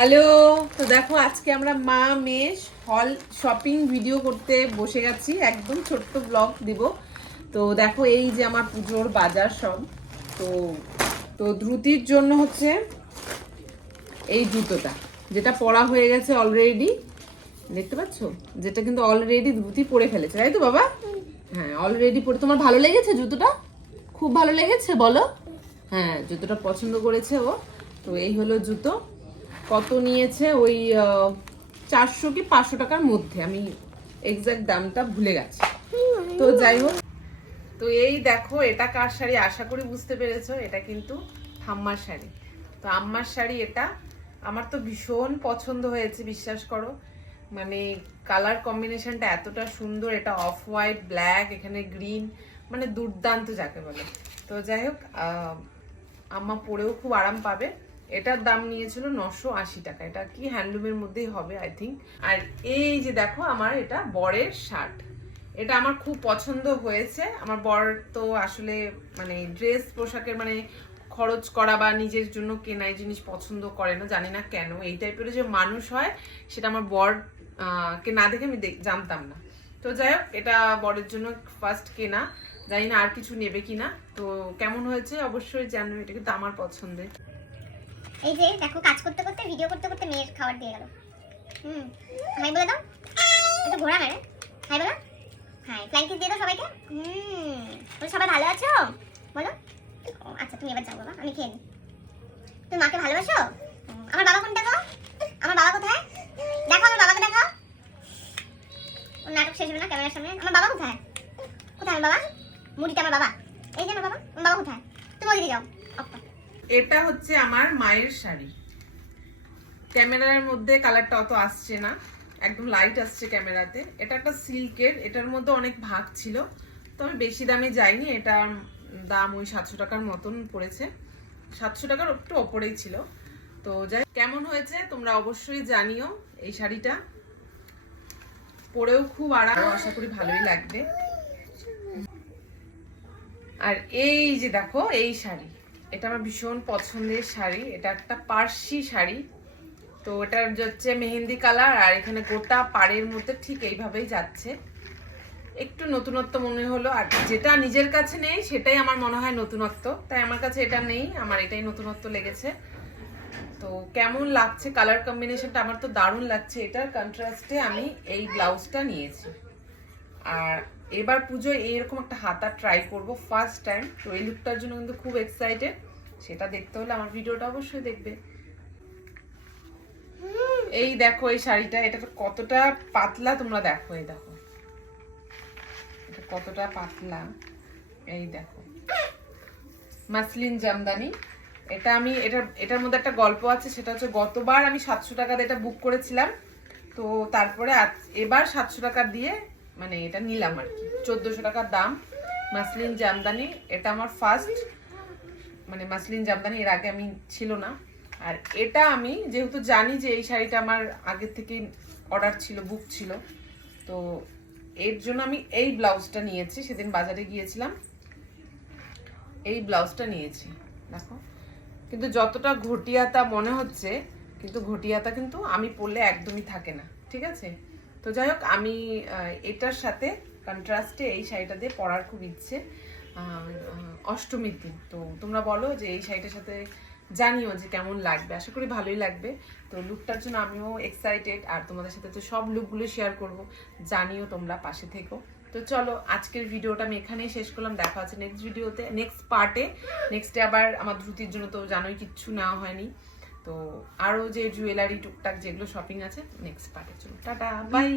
Hello, তো দেখো আজকে আমরা মা মেশ হল শপিং ভিডিও করতে বসে গেছি। একদম ছোট্ট ব্লগ দিব। তো দেখো এই যে আমার পুজোর বাজার সব। তো তো দ্রুতির জন্য হচ্ছে এই জুতোটা, যেটা পরা হয়ে গেছে অলরেডি দেখতে পাচ্ছ? যেটা কিন্তু অলরেডি দ্রুতি পরে ফেলেছে, তাই তো বাবা? হ্যাঁ অলরেডি পরে। তোমার ভালো লেগেছে জুতোটা? খুব ভালো লেগেছে, বলো? হ্যাঁ জুতোটা পছন্দ করেছে ও। তো এই হলো জুতো। কত নিয়েছে? ওই চারশো কি পাঁচশো টাকার মধ্যে। আমি এক্সাক্ট দামটা ভুলে গেছি। তো যাই হোক, তো এই দেখো, এটা কার শাড়ি? আশা করি বুঝতে পেরেছ, এটা কিন্তু ঠাম্মার শাড়ি। তো আম্মার শাড়ি এটা। আমার তো ভীষণ পছন্দ হয়েছে, বিশ্বাস করো। মানে কালার কম্বিনেশনটা এতটা সুন্দর, এটা অফ হোয়াইট ব্ল্যাক এখানে গ্রিন মানে দুর্দান্ত যাকে বলে। তো যাই হোক আম্মা পরেও খুব আরাম পাবে। এটার দাম নিয়েছিল নশো আশি টাকা। এটা কি হ্যান্ডলুমের মধ্যেই হবে আই থিঙ্ক আর এই যে দেখো, আমার এটা বরের শার্ট। এটা আমার খুব পছন্দ হয়েছে। আমার বর তো আসলে মানে ড্রেস, পোশাকের মানে খরচ করা বা নিজের জন্য কেনা এই জিনিস পছন্দ করে না, জানি না কেন। এই টাইপের যে মানুষ হয়, সেটা আমার বর কে না দেখে আমি জানতাম না। তো যাই হোক, এটা বরের জন্য ফার্স্ট কেনা। জানি না আর কিছু নেবে কিনা। তো কেমন হয়েছে? অবশ্যই জানো, এটা কিন্তু আমার পছন্দের। এই যে দেখো, কাজ করতে করতে ভিডিও করতে করতে মেয়ের খাবার দিয়ে গেল। হুম, হাই বলে দাও। এটা ঘোরা মেরে হাই বলো। হাই ফ্লাইং দিয়ে দাও সবাইকে। হুম সবাই ভালো আছো? বলো। আচ্ছা তুমি এবার যাও বাবা, আমি খেয়ে নিই। তুমি মাকে ভালোবাসো? আমার বাবা কোনটা গো? আমার বাবা কোথায়? দেখো, আমার বাবাকে দেখো। ওর নাটক শেষ হবে না ক্যামেরার সামনে। আমার বাবা কোথায়? কোথায় আমার বাবা? মুড়িটা আমার বাবা। এই যে আমার বাবা আমার বাবা কোথায়? তুমি ওদিকে যাও। অপ্পা। এটা হচ্ছে আমার মায়ের শাড়ি। ক্যামেরার মধ্যে কালারটা অত আসছে না। একদম লাইট আসছে ক্যামেরাতে। এটা একটা সিল্কের, এটার মধ্যে অনেক ভাগ ছিল। তো আমি বেশি দামে যাইনি এটার দাম ওই সাতশো টাকার মতন পড়েছে। সাতশো টাকার একটু ওপরেই ছিল। তো যাই কেমন হয়েছে তোমরা অবশ্যই জানিও এই শাড়িটা। পরেও খুব আরাম, আশা করি ভালোই লাগবে। আর এই যে দেখো, এই শাড়ি। এটা আমার ভীষণ পছন্দের শাড়ি। এটা একটা পার্সি শাড়ি। তো এটা হচ্ছে মেহেন্দি কালার আর এখানে গোটা পাড়ের মধ্যে ঠিক এইভাবেই যাচ্ছে। একটু নতুনত্ব মনে হলো আর যেটা নিজের কাছে নেই, সেটাই আমার মনে হয় নতুনত্ব। তাই আমার কাছে এটা নেই, আমার এটাই নতুনত্ব লেগেছে। তো কেমন লাগছে কালার কম্বিনেশনটা আমার তো দারুণ লাগছে। এটার কন্ট্রাস্টে আমি এই ব্লাউজটা নিয়েছি। আর এবার পুজোয় এইরকম একটা হাতা ট্রাই করব ফার্স্ট টাইম তো এই লুকটার জন্য কিন্তু খুব এক্সাইটেড সেটা দেখতে হলে আমার ভিডিওটা অবশ্যই দেখবে। এই দেখো এই শাড়িটা এটা কতটা পাতলা তোমরা দেখো, এই দেখো। এটা কতটা পাতলা, এই দেখো। মাসলিন জামদানি। এটা আমি, এটা, এটার মধ্যে একটা গল্প আছে, সেটা হচ্ছে গতবার আমি সাতশো টাকা দিয়ে এটা বুক করেছিলাম। তো তারপরে এবার সাতশো টাকা দিয়ে মানে এটা নিলাম আর কি। চোদ্দশো টাকার দাম। মাসলিন জামদানি, এটা আমার ফার্স্ট মানে মাসলিন জামদানি, এর আগে আমি ছিল না। আর এটা আমি যেহেতু জানি যে এই শাড়িটা আমার আগের থেকে অর্ডার ছিল বুক ছিল। তো এর জন্য আমি এই ব্লাউজটা নিয়েছি। সেদিন বাজারে গিয়েছিলাম। এই ব্লাউজটা নিয়েছি। দেখো। কিন্তু যতটা ঘটিয়াতা মনে হচ্ছে, কিন্তু ঘটিয়াতা কিন্তু আমি পরলে একদমই থাকে না। ঠিক আছে? তো যাই হোক, আমি এটার সাথে কন্ট্রাস্টে এই শাড়িটা দিয়ে পরার খুব ইচ্ছে। অষ্টমীর দিন। তো তোমরা বলো যে এই শাড়িটার সাথে জানিও যে কেমন লাগবে। আশা করি ভালোই লাগবে। তো লুকটার জন্য আমিও এক্সাইটেড আর তোমাদের সাথে তো সব লুকগুলো শেয়ার করব। জানিও তোমরা পাশে থেকো। তো চলো, আজকের ভিডিওটা আমি এখানেই শেষ করলাম। দেখা আছে নেক্সট ভিডিওতে নেক্সট পার্টে নেক্সটে আবার আমার দ্রুতির জন্য তো জানোই কিচ্ছু নেওয়া হয়নি। তো আরও যে জুয়েলারি টুকটাক যেগুলো শপিং আছে নেক্সট পার্টের জন্য টাটা বাই